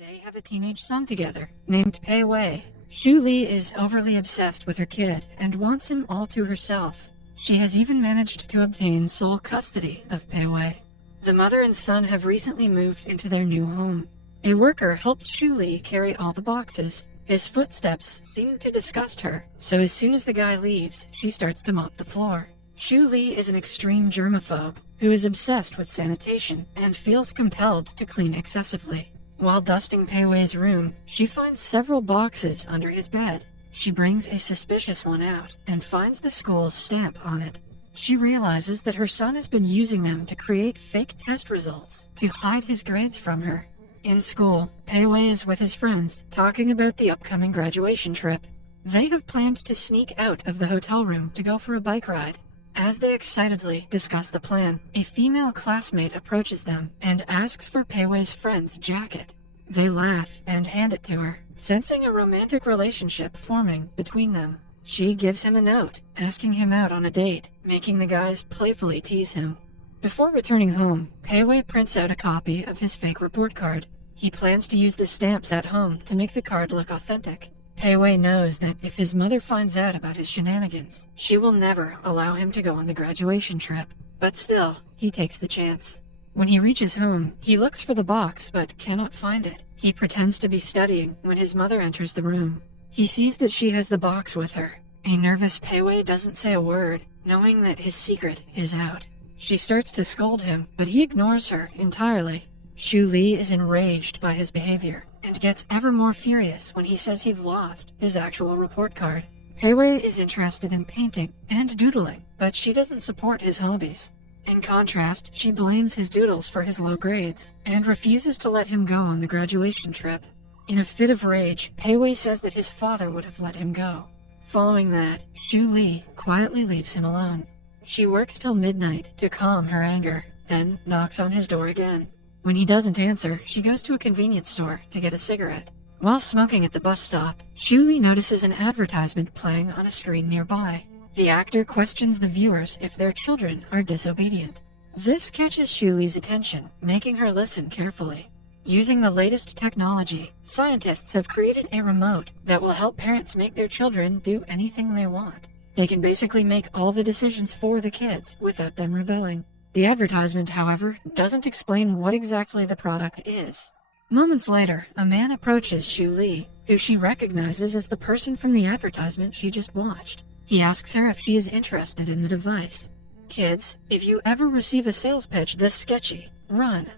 They have a teenage son together, named Pei Wei. Xu Li is overly obsessed with her kid and wants him all to herself. She has even managed to obtain sole custody of Pei Wei. The mother and son have recently moved into their new home. A worker helps Xu Li carry all the boxes. His footsteps seem to disgust her, so as soon as the guy leaves, she starts to mop the floor. Xu Li is an extreme germaphobe who is obsessed with sanitation and feels compelled to clean excessively. While dusting Pei Wei's room, she finds several boxes under his bed. She brings a suspicious one out and finds the school's stamp on it. She realizes that her son has been using them to create fake test results to hide his grades from her. In school, Pei Wei is with his friends, talking about the upcoming graduation trip. They have planned to sneak out of the hotel room to go for a bike ride. As they excitedly discuss the plan, a female classmate approaches them and asks for Pei Wei's friend's jacket. They laugh and hand it to her, sensing a romantic relationship forming between them. She gives him a note, asking him out on a date, making the guys playfully tease him. Before returning home, Pei Wei prints out a copy of his fake report card. He plans to use the stamps at home to make the card look authentic. Pei Wei knows that if his mother finds out about his shenanigans, she will never allow him to go on the graduation trip. But still, he takes the chance. When he reaches home, he looks for the box but cannot find it. He pretends to be studying when his mother enters the room. He sees that she has the box with her. A nervous Pei Wei doesn't say a word, knowing that his secret is out. She starts to scold him, but he ignores her entirely. Xu Li is enraged by his behavior and gets ever more furious when he says he lost his actual report card. Pei Wei is interested in painting and doodling, but she doesn't support his hobbies. In contrast, she blames his doodles for his low grades and refuses to let him go on the graduation trip. In a fit of rage, Pei Wei says that his father would have let him go. Following that, Xu Li quietly leaves him alone. She works till midnight to calm her anger, then knocks on his door again. When he doesn't answer, she goes to a convenience store to get a cigarette. While smoking at the bus stop, Xu Li notices an advertisement playing on a screen nearby. The actor questions the viewers if their children are disobedient. This catches Xu Li's attention, making her listen carefully. Using the latest technology, scientists have created a remote that will help parents make their children do anything they want. They can basically make all the decisions for the kids without them rebelling. The advertisement, however, doesn't explain what exactly the product is. Moments later, a man approaches Xu Li, who she recognizes as the person from the advertisement she just watched. He asks her if she is interested in the device. Kids, if you ever receive a sales pitch this sketchy, run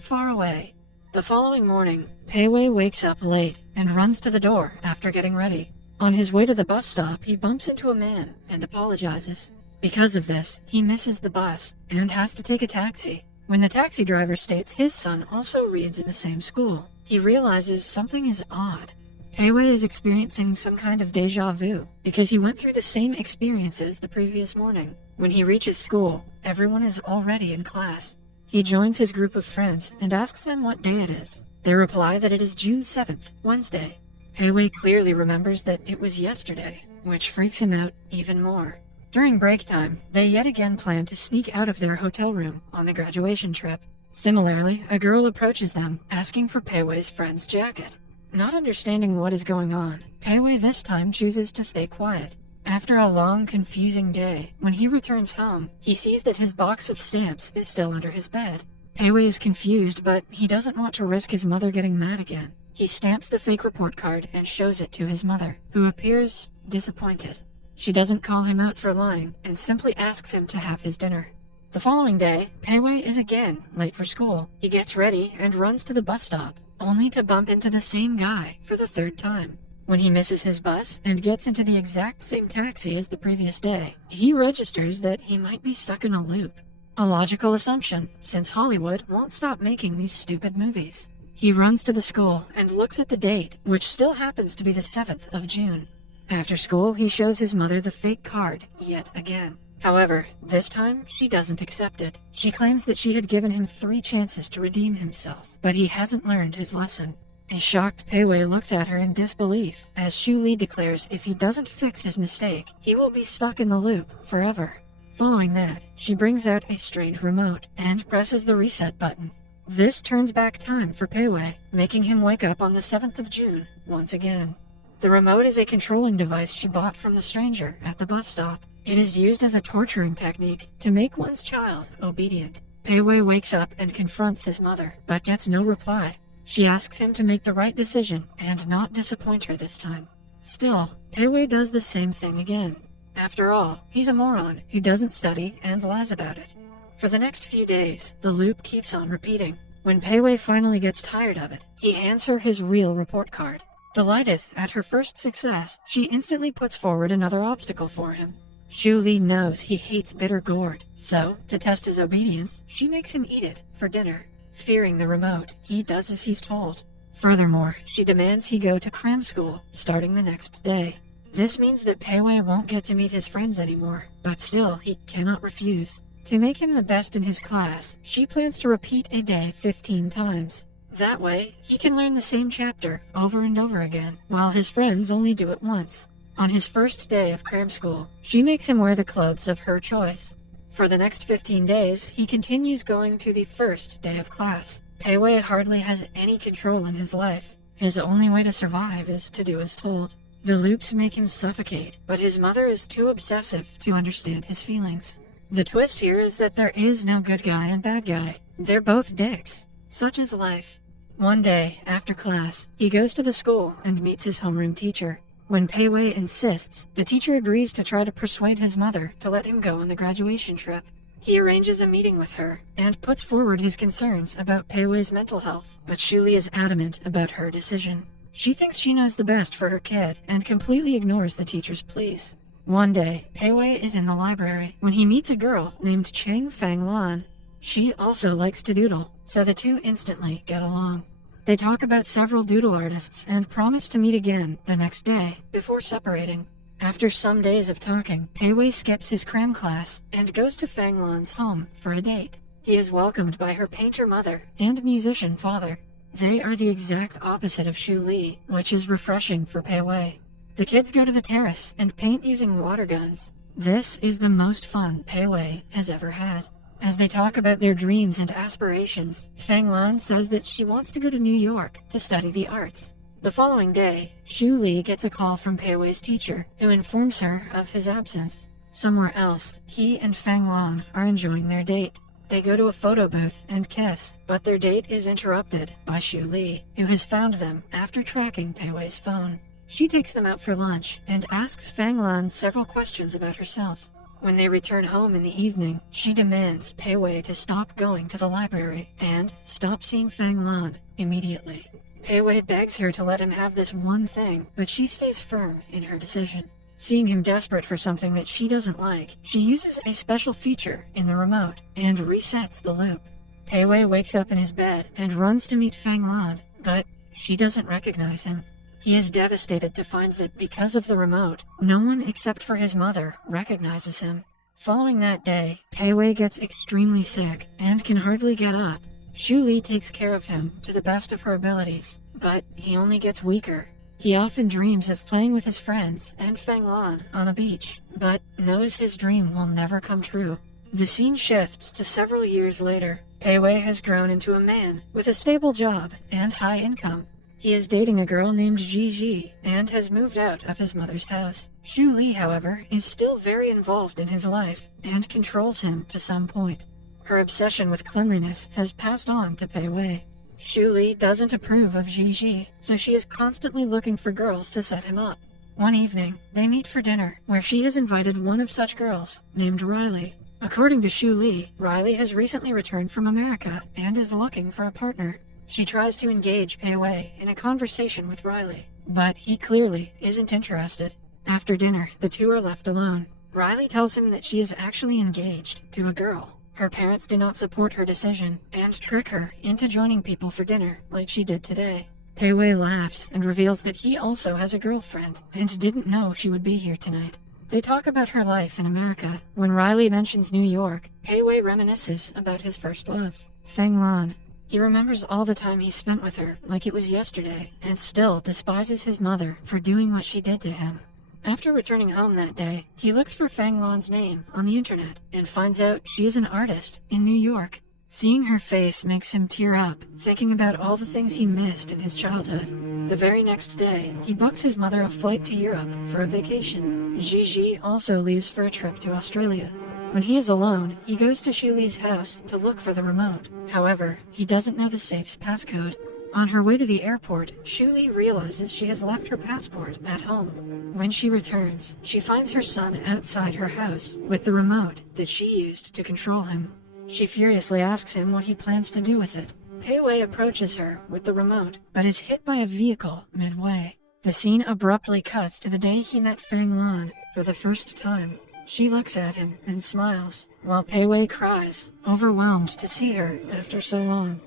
far away. The following morning, Pei Wei wakes up late and runs to the door after getting ready. On his way to the bus stop, he bumps into a man and apologizes. Because of this, he misses the bus and has to take a taxi. When the taxi driver states his son also reads in the same school, he realizes something is odd. Pei Wei is experiencing some kind of deja vu because he went through the same experiences the previous morning. When he reaches school, everyone is already in class. He joins his group of friends and asks them what day it is. They reply that it is June 7th, Wednesday. Pei Wei clearly remembers that it was yesterday, which freaks him out even more. During break time, they yet again plan to sneak out of their hotel room on the graduation trip. Similarly, a girl approaches them, asking for Pei Wei's friend's jacket. Not understanding what is going on, Pei Wei this time chooses to stay quiet. After a long, confusing day, when he returns home, he sees that his box of stamps is still under his bed. Pei Wei is confused, but he doesn't want to risk his mother getting mad again. He stamps the fake report card and shows it to his mother, who appears disappointed. She doesn't call him out for lying and simply asks him to have his dinner. The following day, Pei Wei is again late for school. He gets ready and runs to the bus stop, only to bump into the same guy for the third time. When he misses his bus and gets into the exact same taxi as the previous day, he registers that he might be stuck in a loop. A logical assumption, since Hollywood won't stop making these stupid movies. He runs to the school and looks at the date, which still happens to be the 7th of June. After school, he shows his mother the fake card yet again. However, this time, she doesn't accept it. She claims that she had given him 3 chances to redeem himself, but he hasn't learned his lesson. A shocked Pei Wei looks at her in disbelief, as Xu Li declares if he doesn't fix his mistake, he will be stuck in the loop forever. Following that, she brings out a strange remote and presses the reset button. This turns back time for Pei Wei, making him wake up on the 7th of June once again. The remote is a controlling device she bought from the stranger at the bus stop. It is used as a torturing technique to make one's child obedient. Pei Wei wakes up and confronts his mother, but gets no reply. She asks him to make the right decision and not disappoint her this time. Still, Pei Wei does the same thing again. After all, he's a moron who doesn't study and lies about it. For the next few days, the loop keeps on repeating. When Pei Wei finally gets tired of it, he hands her his real report card. Delighted at her first success, she instantly puts forward another obstacle for him. Xu Li knows he hates bitter gourd, so, to test his obedience, she makes him eat it for dinner. Fearing the remote, he does as he's told. Furthermore, she demands he go to cram school, starting the next day. This means that Pei Wei won't get to meet his friends anymore, but still, he cannot refuse. To make him the best in his class, she plans to repeat a day 15 times. That way, he can learn the same chapter over and over again, while his friends only do it once. On his first day of cram school, she makes him wear the clothes of her choice. For the next 15 days, he continues going to the first day of class. Pei Wei hardly has any control in his life. His only way to survive is to do as told. The loops make him suffocate, but his mother is too obsessive to understand his feelings. The twist here is that there is no good guy and bad guy. They're both dicks. Such is life. One day, after class, he goes to the school and meets his homeroom teacher. When Pei Wei insists, the teacher agrees to try to persuade his mother to let him go on the graduation trip. He arranges a meeting with her and puts forward his concerns about Pei Wei's mental health, but Xu Li is adamant about her decision. She thinks she knows the best for her kid and completely ignores the teacher's pleas. One day, Pei Wei is in the library when he meets a girl named Chang Fanglan. She also likes to doodle, so the two instantly get along. They talk about several doodle artists and promise to meet again the next day before separating. After some days of talking, Pei Wei skips his cram class and goes to Fanglan's home for a date. He is welcomed by her painter mother and musician father. They are the exact opposite of Xu Li, which is refreshing for Pei Wei. The kids go to the terrace and paint using water guns. This is the most fun Pei Wei has ever had. As they talk about their dreams and aspirations, Fanglan says that she wants to go to New York to study the arts. The following day, Xu Li gets a call from Pei Wei's teacher, who informs her of his absence. Somewhere else, he and Fanglan are enjoying their date. They go to a photo booth and kiss, but their date is interrupted by Xu Li, who has found them after tracking Pei Wei's phone. She takes them out for lunch and asks Fanglan several questions about herself. When they return home in the evening, she demands Pei Wei to stop going to the library and stop seeing Fanglan immediately. Pei Wei begs her to let him have this one thing, but she stays firm in her decision. Seeing him desperate for something that she doesn't like, she uses a special feature in the remote and resets the loop. Pei Wei wakes up in his bed and runs to meet Fanglan, but she doesn't recognize him. He is devastated to find that because of the remote, no one except for his mother recognizes him. Following that day, Pei Wei gets extremely sick and can hardly get up. Xu Li takes care of him to the best of her abilities, but he only gets weaker. He often dreams of playing with his friends and Fanglan on a beach, but knows his dream will never come true. The scene shifts to several years later. Pei Wei has grown into a man with a stable job and high income. He is dating a girl named Ji and has moved out of his mother's house. Xu Li, however, is still very involved in his life and controls him to some point. Her obsession with cleanliness has passed on to Pei Wei. Xu Li doesn't approve of Ji, so she is constantly looking for girls to set him up. One evening, they meet for dinner, where she has invited one of such girls, named Riley. According to Xu Li, Riley has recently returned from America and is looking for a partner. She tries to engage Pei Wei in a conversation with Riley, but he clearly isn't interested. After dinner, the two are left alone. Riley tells him that she is actually engaged to a girl. Her parents do not support her decision and trick her into joining people for dinner like she did today. Pei Wei laughs and reveals that he also has a girlfriend and didn't know she would be here tonight. They talk about her life in America. When Riley mentions New York, Pei Wei reminisces about his first love, Fanglan. He remembers all the time he spent with her like it was yesterday, and still despises his mother for doing what she did to him. After returning home that day, he looks for Fanglan's name on the internet and finds out she is an artist in New York. Seeing her face makes him tear up, thinking about all the things he missed in his childhood. The very next day, he books his mother a flight to Europe for a vacation. Gigi also leaves for a trip to Australia. When he is alone, he goes to Shu Li's house to look for the remote. However, he doesn't know the safe's passcode. On her way to the airport, Shu Li realizes she has left her passport at home. When she returns, she finds her son outside her house with the remote that she used to control him. She furiously asks him what he plans to do with it. Pei Wei approaches her with the remote, but is hit by a vehicle midway. The scene abruptly cuts to the day he met Feng Lan for the first time. She looks at him and smiles, while Pei Wei cries, overwhelmed to see her after so long.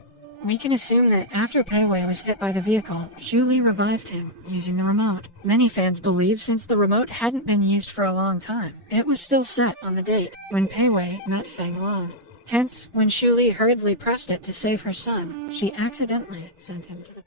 We can assume that after Pei Wei was hit by the vehicle, Shu Li revived him using the remote. Many fans believe since the remote hadn't been used for a long time, it was still set on the date when Pei Wei met Feng Lan. Hence, when Shu Li hurriedly pressed it to save her son, she accidentally sent him to the